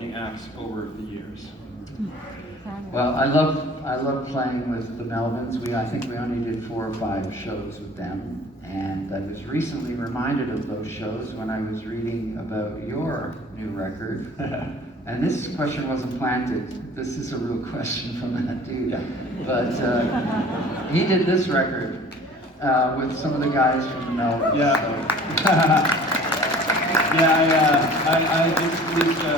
opening acts over the years? Well, I love playing with the Melvins. I think we only did 4 or 5 shows with them, and I was recently reminded of those shows when I was reading about your new record. And this question wasn't planted. This is a real question from that dude. But he did this record with some of the guys from the Melvins. Yeah. So. I just released a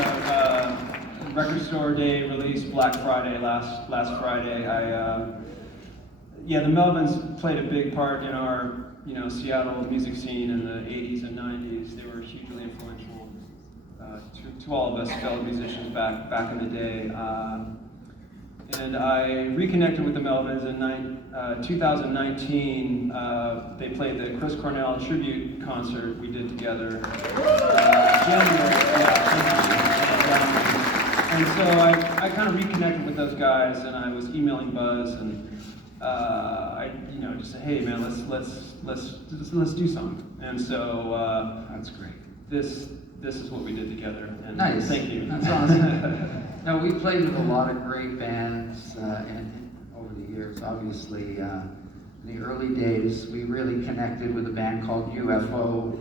record store day release, Black Friday, last Friday. The Melvins played a big part in our Seattle music scene in the 80s and 90s. They were hugely influential to all of us fellow musicians back in the day. And I reconnected with the Melvins in 2019. They played the Chris Cornell tribute concert we did together. January. And so I kind of reconnected with those guys, and I was emailing Buzz, and I just said, hey man, let's do something. And so That's great. This is what we did together. And Nice. Thank you. That's awesome. No, we played with a lot of great bands over the years. Obviously, in the early days, we really connected with a band called UFO.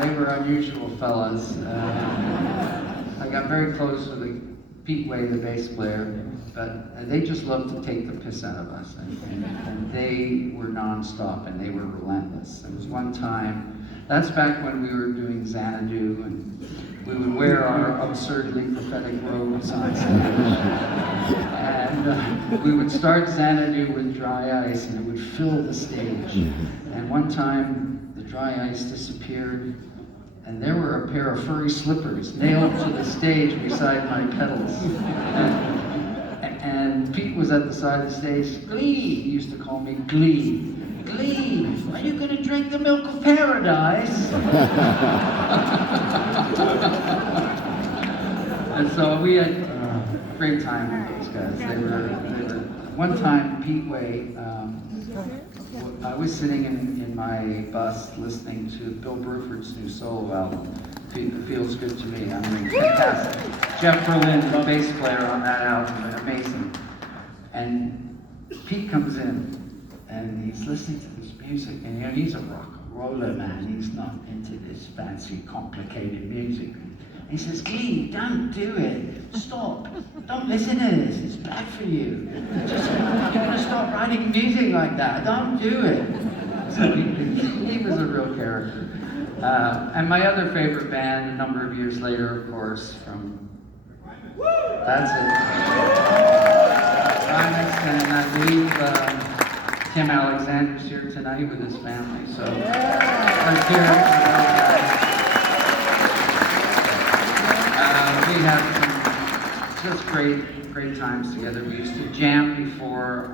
They were unusual fellas. I got very close with Pete Way, the bass player, but they just loved to take the piss out of us. And they were nonstop, and they were relentless. There was one time, that's back when we were doing Xanadu, and we would wear our absurdly prophetic robes on stage. And we would start Xanadu with dry ice, and it would fill the stage. And one time, the dry ice disappeared, and there were a pair of furry slippers nailed to the stage beside my pedals. And Pete was at the side of the stage. Glee, he used to call me Glee. Glee, are you going to drink the milk of paradise? And so we had a great time with those guys. They were one time, Pete Way, I was sitting in my bus listening to Bill Bruford's new solo album, Feels Good to Me. I mean, fantastic. Jeff Berlin, the bass player on that album, amazing. And Pete comes in, and he's listening to this music, and he's a rock and roller man. He's not into this fancy, complicated music. He says, Glee, don't do it. Stop. Don't listen to this. It's bad for you. You're going to stop writing music like that. Don't do it. So he was a real character. And my other favorite band, a number of years later, of course, that's it. And I believe Tim Alexander's here tonight with his family. So let's hear it for those guys. We had some just great times together. We used to jam before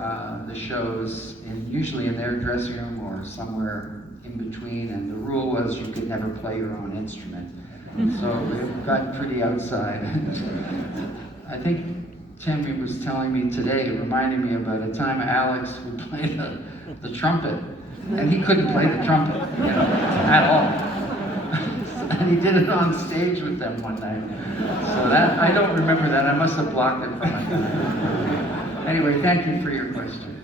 the shows, usually in their dressing room or somewhere in between. And the rule was you could never play your own instrument. So it got pretty outside. I think Timmy was telling me today, it reminded me about a time Alex would play the trumpet, and he couldn't play the trumpet, at all. And he did it on stage with them one night. So that, I don't remember that. I must have blocked it from my mind. Anyway, thank you for your question.